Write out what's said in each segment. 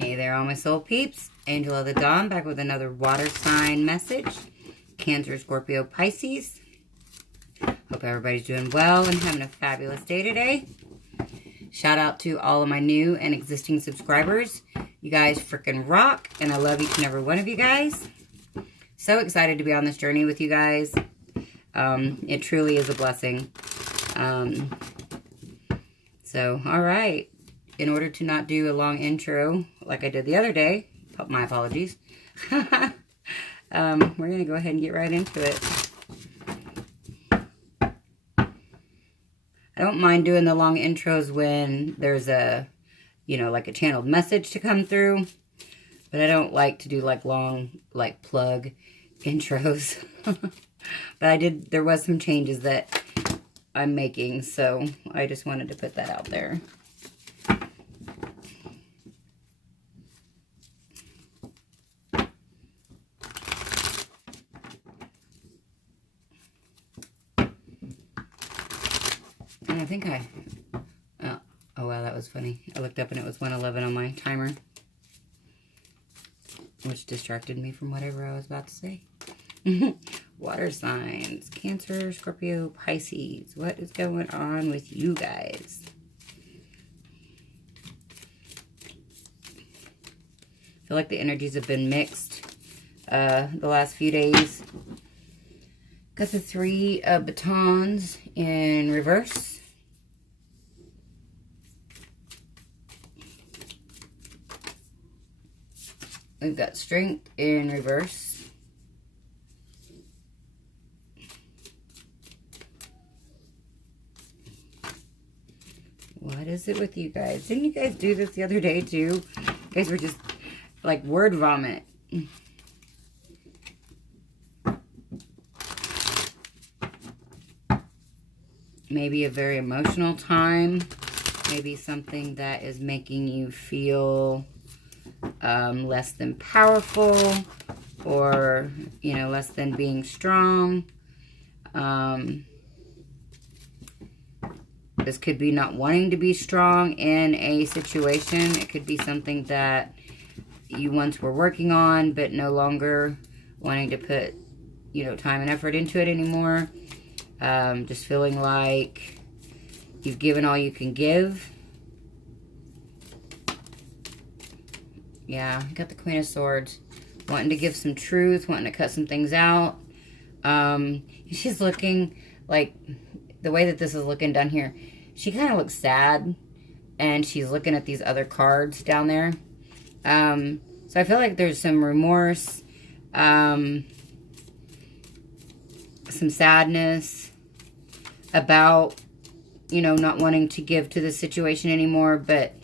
Hey there, all my soul peeps. Angel of the Dawn back with another water sign message. Cancer, Scorpio, Pisces. Hope everybody's doing well and having a fabulous day today. Shout out to all of my new and existing subscribers. You guys freaking rock, and I love each and every one of you guys. So excited to be on this journey with you guys. It truly is a blessing. All right. In order to not do a long intro like I did the other day, my apologies, we're going to go ahead and get right into it. I don't mind doing the long intros when there's a, like a channeled message to come through, but I don't like to do like long, like plug intros. But there was some changes that I'm making, so I just wanted to put that out there. And I think oh wow, that was funny. I looked up and it was 1:11 on my timer, which distracted me from whatever I was about to say. Water signs, Cancer, Scorpio, Pisces. What is going on with you guys? I feel like the energies have been mixed the last few days. Got the 3 of batons in reverse. We've got strength in reverse. What is it with you guys? Didn't you guys do this the other day too? You guys were just like word vomit. Maybe a very emotional time. Maybe something that is making you feel less than powerful, or less than being strong. This could be not wanting to be strong in a situation. It could be something that you once were working on but no longer wanting to put time and effort into it anymore. Just feeling like you've given all you can give. Yeah, I got the Queen of Swords. Wanting to give some truth, wanting to cut some things out. She's looking like, the way that this is looking down here, she kind of looks sad. And she's looking at these other cards down there. So I feel like there's some remorse. Some sadness about, not wanting to give to the situation anymore, but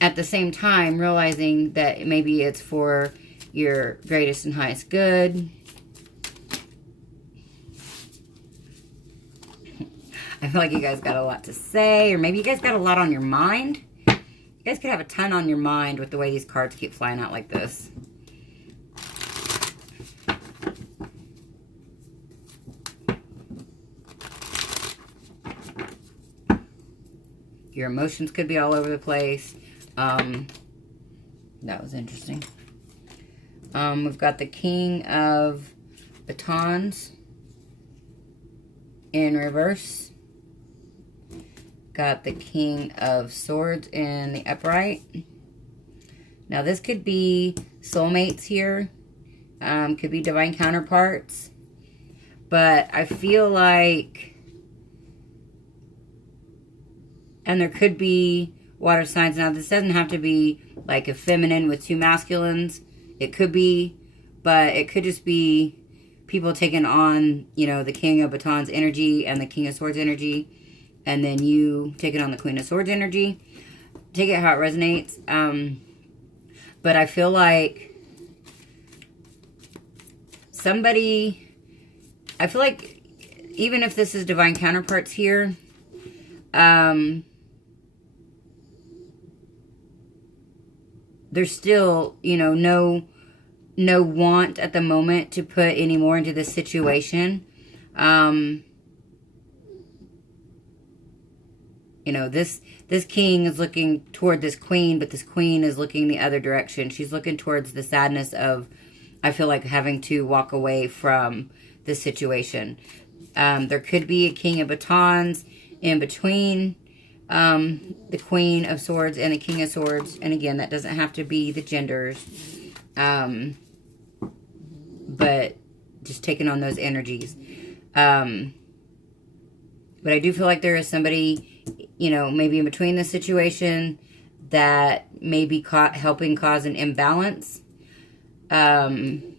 at the same time realizing that maybe it's for your greatest and highest good. I feel like you guys got a lot to say, or maybe you guys got a lot on your mind. You guys could have a ton on your mind with the way these cards keep flying out like this. Your emotions could be all over the place. That was interesting. We've got the King of Batons in reverse. Got the King of Swords in the upright. Now this could be soulmates here. Could be divine counterparts. But I feel like, and there could be water signs. Now, this doesn't have to be like a feminine with 2 masculines. It could be, but it could just be people taking on, the King of Batons energy and the King of Swords energy, and then you taking on the Queen of Swords energy. Take it how it resonates. But I feel like even if this is divine counterparts here, there's still, no want at the moment to put any more into this situation. You know, this king is looking toward this queen, but this queen is looking the other direction. She's looking towards the sadness of, I feel like, having to walk away from this situation. There could be a king of batons in between the Queen of Swords and the King of Swords. And again, that doesn't have to be the genders. But just taking on those energies. But I do feel like there is somebody, you know, maybe in between the situation that may be helping cause an imbalance. And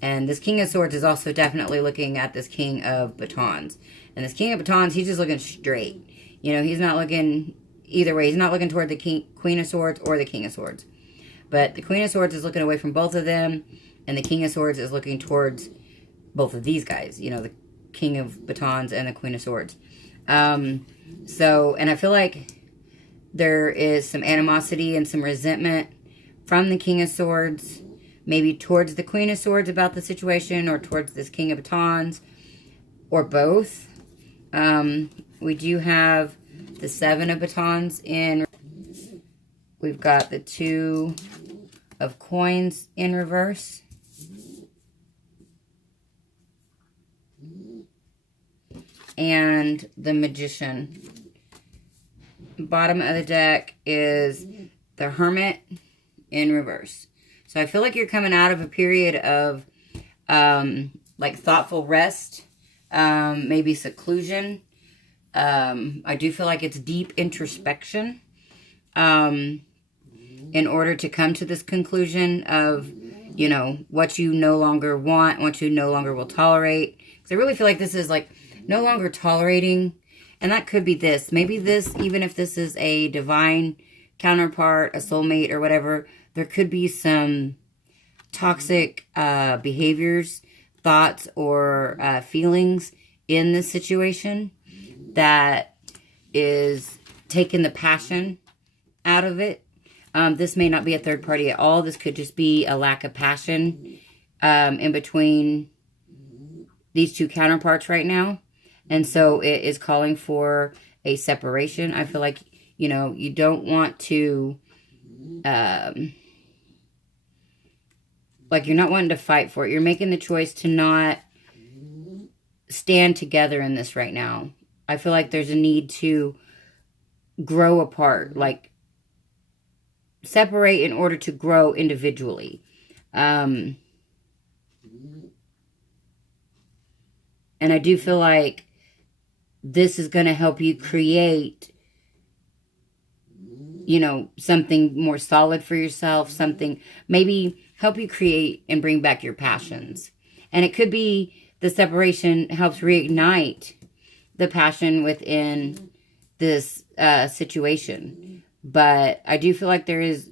this King of Swords is also definitely looking at this King of Batons. And this King of Batons, he's just looking straight. You know, he's not looking either way. He's not looking toward the Queen of Swords or the King of Swords. But the Queen of Swords is looking away from both of them. And the King of Swords is looking towards both of these guys. You know, the King of Batons and the Queen of Swords. And I feel like there is some animosity and some resentment from the King of Swords, maybe towards the Queen of Swords about the situation, or towards this King of Batons, or both. We do have the Seven of Batons in. We've got the Two of Coins in reverse. And the Magician. Bottom of the deck is the Hermit in reverse. So I feel like you're coming out of a period of like thoughtful rest, maybe seclusion. I do feel like it's deep introspection in order to come to this conclusion of, you know, what you no longer want, what you no longer will tolerate. Because I really feel like this is like no longer tolerating, and that could be this. Maybe this, even if this is a divine counterpart, a soulmate or whatever, there could be some toxic behaviors, thoughts, or feelings in this situation that is taking the passion out of it. This may not be a third party at all. This could just be a lack of passion in between these two counterparts right now. And so it is calling for a separation. I feel like, you know, you don't want to, like, you're not wanting to fight for it. You're making the choice to not stand together in this right now. I feel like there's a need to grow apart, like separate in order to grow individually. And I do feel like this is going to help you create, you know, something more solid for yourself, something, maybe help you create and bring back your passions. And it could be the separation helps reignite the passion within this situation. But I do feel like there is,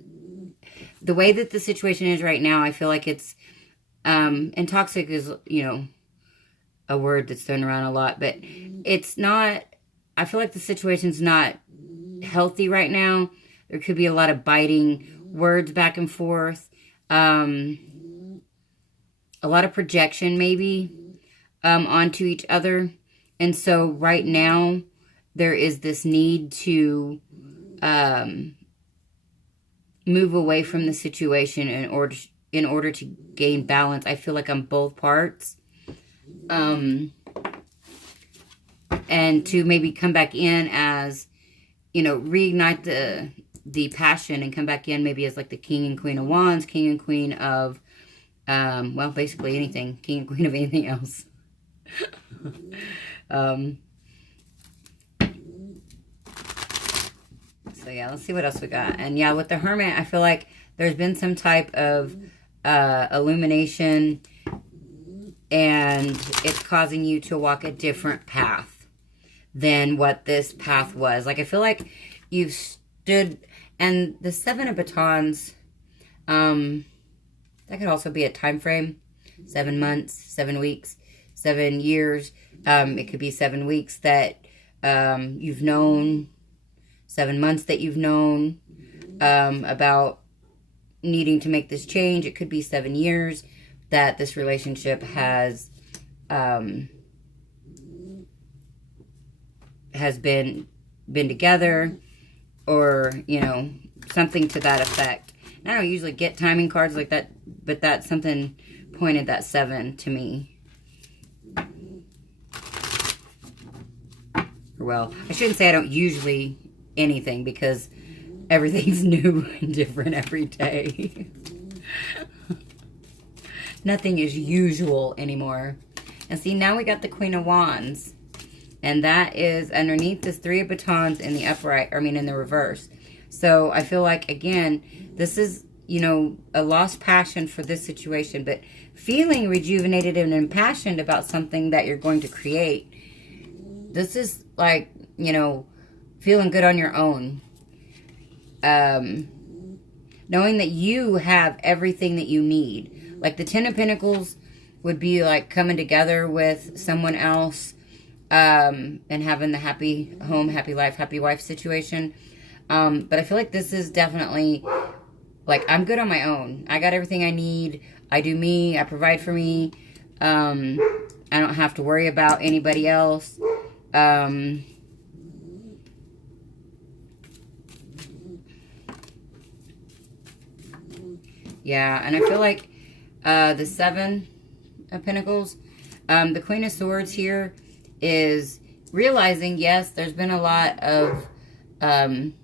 the way that the situation is right now, I feel like it's, and toxic is, you know, a word that's thrown around a lot, but it's not, I feel like the situation's not healthy right now. There could be a lot of biting words back and forth. A lot of projection maybe onto each other. And so right now there is this need to move away from the situation in order to gain balance. I feel like on both parts. And to maybe come back in as, you know, reignite the passion and come back in maybe as like the King and Queen of Wands, King and Queen of, well, basically anything, King and Queen of anything else. So yeah, let's see what else we got. And yeah, with the Hermit, I feel like there's been some type of illumination, and it's causing you to walk a different path than what this path was. Like, I feel like you've stood, and the Seven of Batons, that could also be a time frame. 7 months, 7 weeks, 7 years. It could be 7 weeks that you've known, 7 months that you've known about needing to make this change. It could be 7 years that this relationship has has been together, or, you know, something to that effect. I don't usually get timing cards like that, but that's something pointed that 7 to me. Well, I shouldn't say I don't usually anything, because everything's new and different every day. Nothing is usual anymore. And see, now we got the Queen of Wands. And that is underneath this 3 of Batons in the upright, I mean in the reverse. So I feel like, again, this is, you know, a lost passion for this situation, but feeling rejuvenated and impassioned about something that you're going to create. This is like, you know, feeling good on your own. Knowing that you have everything that you need. Like the 10 of Pentacles would be like coming together with someone else, and having the happy home, happy life, happy wife situation. But I feel like this is definitely like, I'm good on my own. I got everything I need. I do me. I provide for me. I don't have to worry about anybody else. Yeah, and I feel like the 7 of Pentacles, the Queen of Swords here is realizing, yes, there's been a lot of time,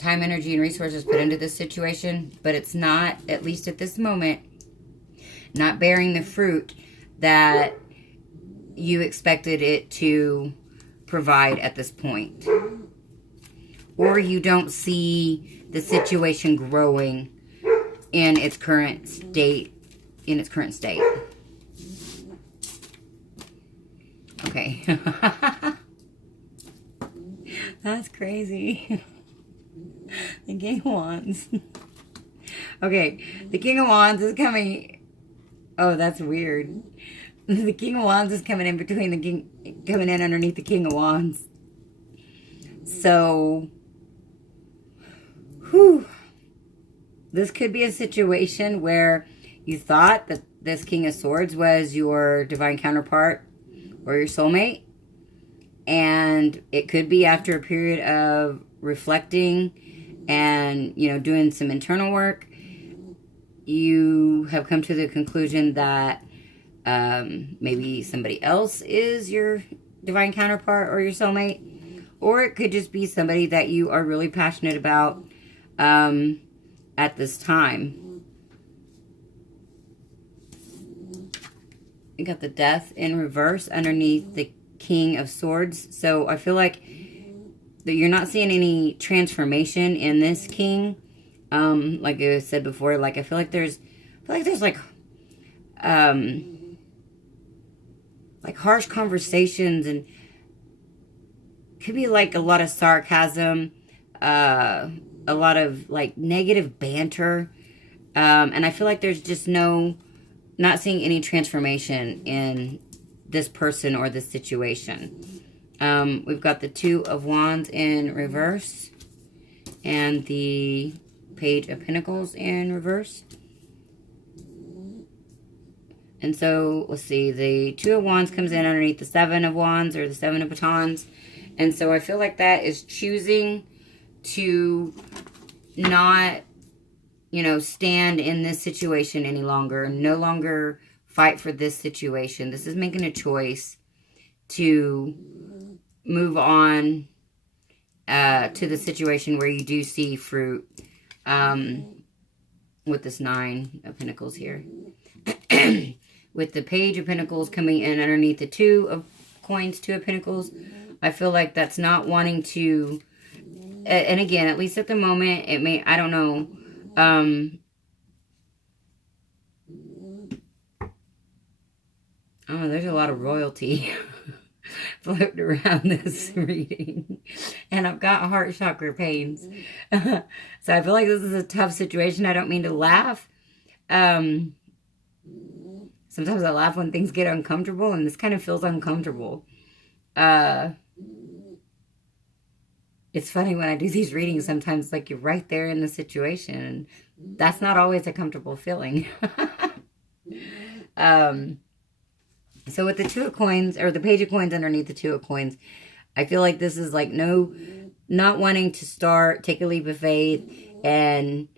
energy, and resources put into this situation, but it's not, at least at this moment, not bearing the fruit that you expected it to provide at this point. Or you don't see the situation growing in its current state, Okay. That's crazy. The King of Wands. Okay, the King of Wands is coming. Oh, that's weird. The King of Wands is coming in between the King, coming in underneath the King of Wands. So, whew. This could be a situation where you thought that this King of Swords was your divine counterpart or your soulmate. And it could be after a period of reflecting and, you know, doing some internal work, you have come to the conclusion that maybe somebody else is your divine counterpart or your soulmate. Or it could just be somebody that you are really passionate about at this time. You got the Death in reverse underneath the King of Swords. So I feel like that you're not seeing any transformation in this king. Like I said before, like I feel like there's like harsh conversations, and could be like a lot of sarcasm, a lot of like negative banter, and I feel like there's just not seeing any transformation in this person or this situation. We've got the 2 of Wands in reverse and the Page of Pentacles in reverse. And so, let's see, the 2 of Wands comes in underneath the 7 of Wands or the 7 of Batons. And so I feel like that is choosing to not, you know, stand in this situation any longer. No longer fight for this situation. This is making a choice to move on to the situation where you do see fruit with this 9 of Pentacles here. With the Page of Pentacles coming in underneath the 2 of Coins, 2 of Pentacles, I feel like that's not wanting to, and again, at least at the moment, it may, I don't know, oh, there's a lot of royalty floating around this reading. And I've got heart chakra pains. So I feel like this is a tough situation. I don't mean to laugh. Sometimes I laugh when things get uncomfortable, and this kind of feels uncomfortable. It's funny when I do these readings, sometimes like you're right there in the situation, and that's not always a comfortable feeling. So with the 2 of Coins, or the Page of Coins underneath the 2 of Coins, I feel like this is like not wanting to take a leap of faith, and,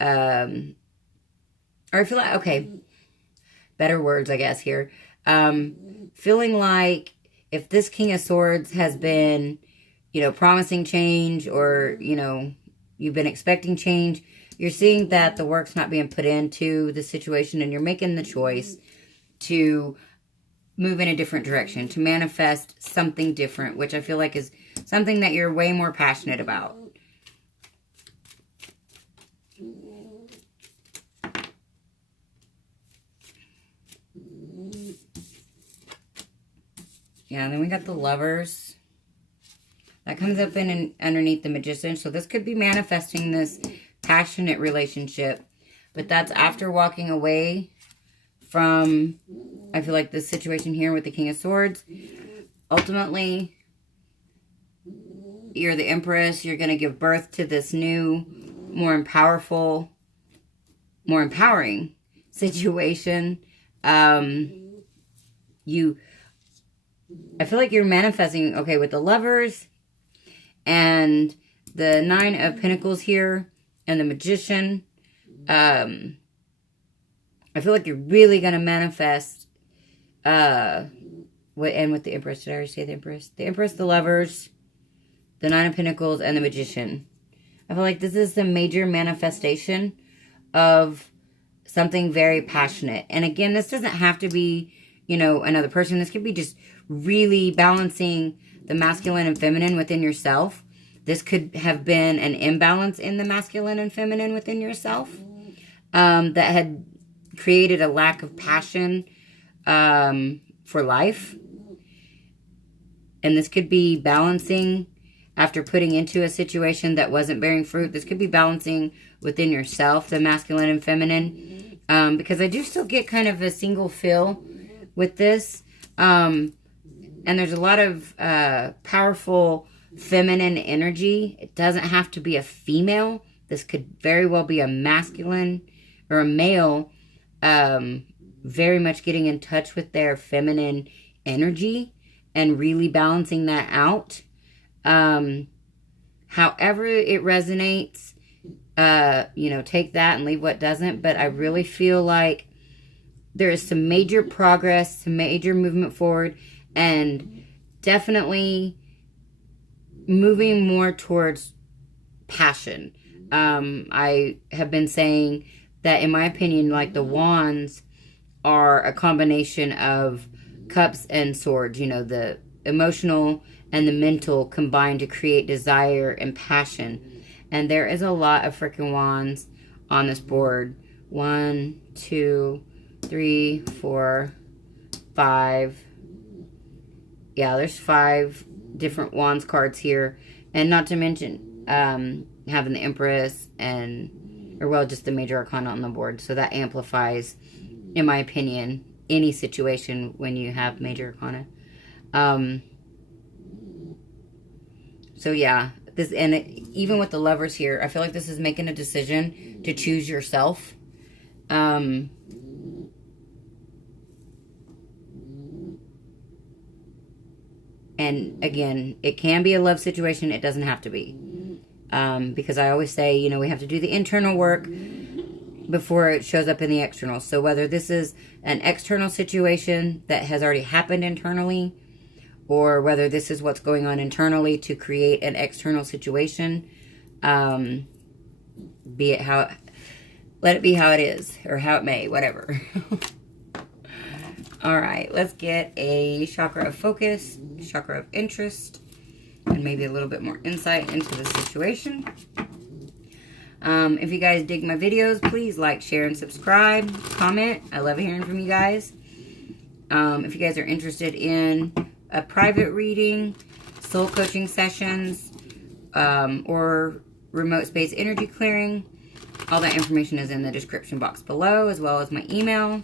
or I feel like, okay, better words, I guess, here. Feeling like if this King of Swords has been, promising change, or, you've been expecting change, you're seeing that the work's not being put into the situation, and you're making the choice to move in a different direction, to manifest something different, which I feel like is something that you're way more passionate about. Yeah, and then we got the Lovers. That comes up underneath the Magician. So this could be manifesting this passionate relationship. But that's after walking away from, I feel like, this situation here with the King of Swords. Ultimately, you're the Empress. You're going to give birth to this new, more empowering situation. I feel like you're manifesting, okay, with the Lovers and the Nine of Pentacles here and the Magician. I feel like you're really going to manifest, and with the Empress, did I already say the Empress? The Empress, the Lovers, the Nine of Pentacles, and the Magician. I feel like this is the major manifestation of something very passionate. And again, this doesn't have to be, another person. This could be just really balancing the masculine and feminine within yourself. This could have been an imbalance in the masculine and feminine within yourself, that had created a lack of passion for life. And this could be balancing after putting into a situation that wasn't bearing fruit. This could be balancing within yourself, the masculine and feminine, because I do still get kind of a single feel with this. And there's a lot of powerful feminine energy. It doesn't have to be a female. This could very well be a masculine or a male, very much getting in touch with their feminine energy and really balancing that out. However it resonates, take that and leave what doesn't. But I really feel like there is some major progress, some major movement forward, and definitely moving more towards passion. I have been saying that, in my opinion, like the Wands are a combination of Cups and Swords. The emotional and the mental combined to create desire and passion. And there is a lot of freaking Wands on this board. 1, 2, 3, 4, 5. Yeah, there's 5 different Wands cards here. And not to mention having the Empress just the major arcana on the board. So that amplifies, in my opinion, any situation when you have major arcana. So yeah, even with the Lovers here, I feel like this is making a decision to choose yourself. And again, it can be a love situation. It doesn't have to be. Because I always say, we have to do the internal work before it shows up in the external. So whether this is an external situation that has already happened internally, or whether this is what's going on internally to create an external situation, let it be how it is, or how it may, whatever. All right, let's get a chakra of focus, chakra of interest, and maybe a little bit more insight into the situation. If you guys dig my videos, please like, share, and subscribe. Comment. I love hearing from you guys. If you guys are interested in a private reading, soul coaching sessions, or remote space energy clearing, all that information is in the description box below, as well as my email.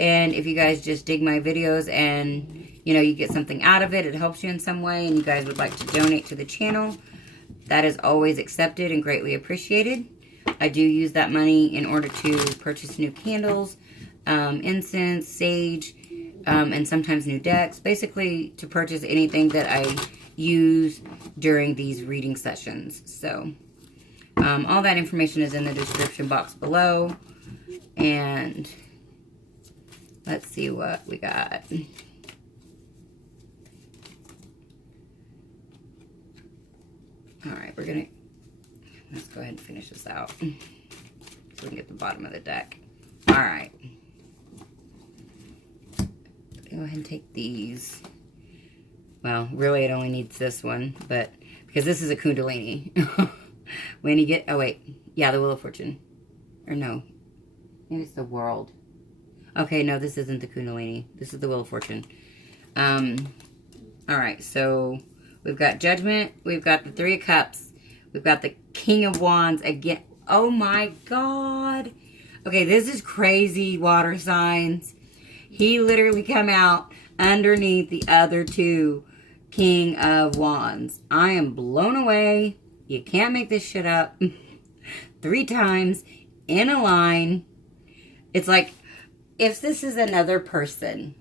And if you guys just dig my videos and you get something out of it, it helps you in some way, and you guys would like to donate to the channel, that is always accepted and greatly appreciated. I do use that money in order to purchase new candles, incense, sage, and sometimes new decks. Basically, to purchase anything that I use during these reading sessions. So, all that information is in the description box below. And let's see what we got. All right, let's go ahead and finish this out so we can get the bottom of the deck. All right. Go ahead and take these. Well, really it only needs this one, but because this is a Kundalini. When you get, oh wait, yeah, the Wheel of Fortune. Or no, maybe it's the World. Okay, no, this isn't the Kundalini. This is the Wheel of Fortune. All right, so we've got Judgment. We've got the Three of Cups. We've got the King of Wands again. Oh my God. Okay, this is crazy, water signs. He literally come out underneath the other two King of Wands. I am blown away. You can't make this shit up. 3 times in a line. It's like, if this is another person,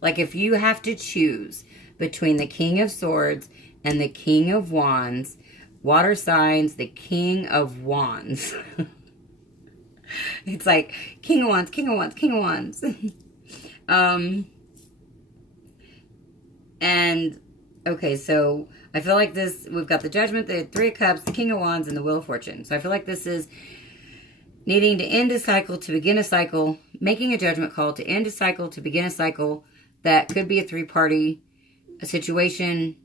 like if you have to choose between the King of Swords and the King of Wands, water signs, the King of Wands. It's like King of Wands, King of Wands, King of Wands. And okay, so I feel like this, we've got the Judgment, the Three of Cups, the King of Wands, and the Wheel of Fortune. So I feel like this is needing to end a cycle to begin a cycle, making a judgment call to end a cycle to begin a cycle that could be a 3-party situation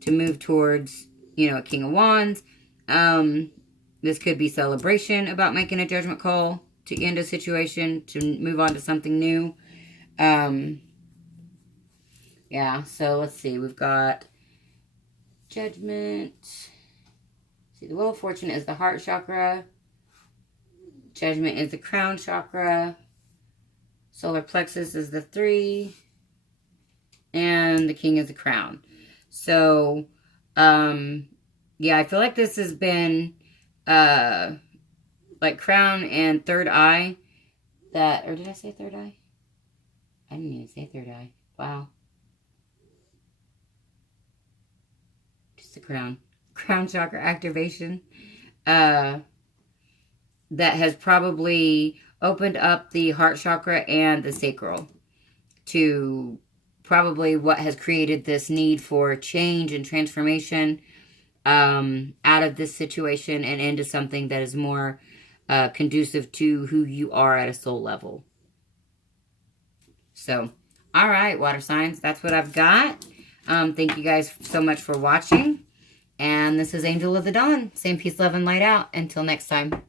to move towards, you know, a King of Wands. This could be celebration about making a judgment call to end a situation, to move on to something new. Yeah, so let's see. We've got Judgment. See, the Wheel of Fortune is the heart chakra. Judgment is the crown chakra. Solar plexus is the 3. And the King is the crown. So, yeah, I feel like this has been, like crown and third eye. Or did I say third eye? I didn't even say third eye. Wow. Just the crown. Crown chakra activation. That has probably opened up the heart chakra and the sacral to probably what has created this need for change and transformation out of this situation and into something that is more conducive to who you are at a soul level. So, all right, water signs, that's what I've got. Thank you guys so much for watching. And this is Angel of the Dawn. Same peace, love, and light out. Until next time.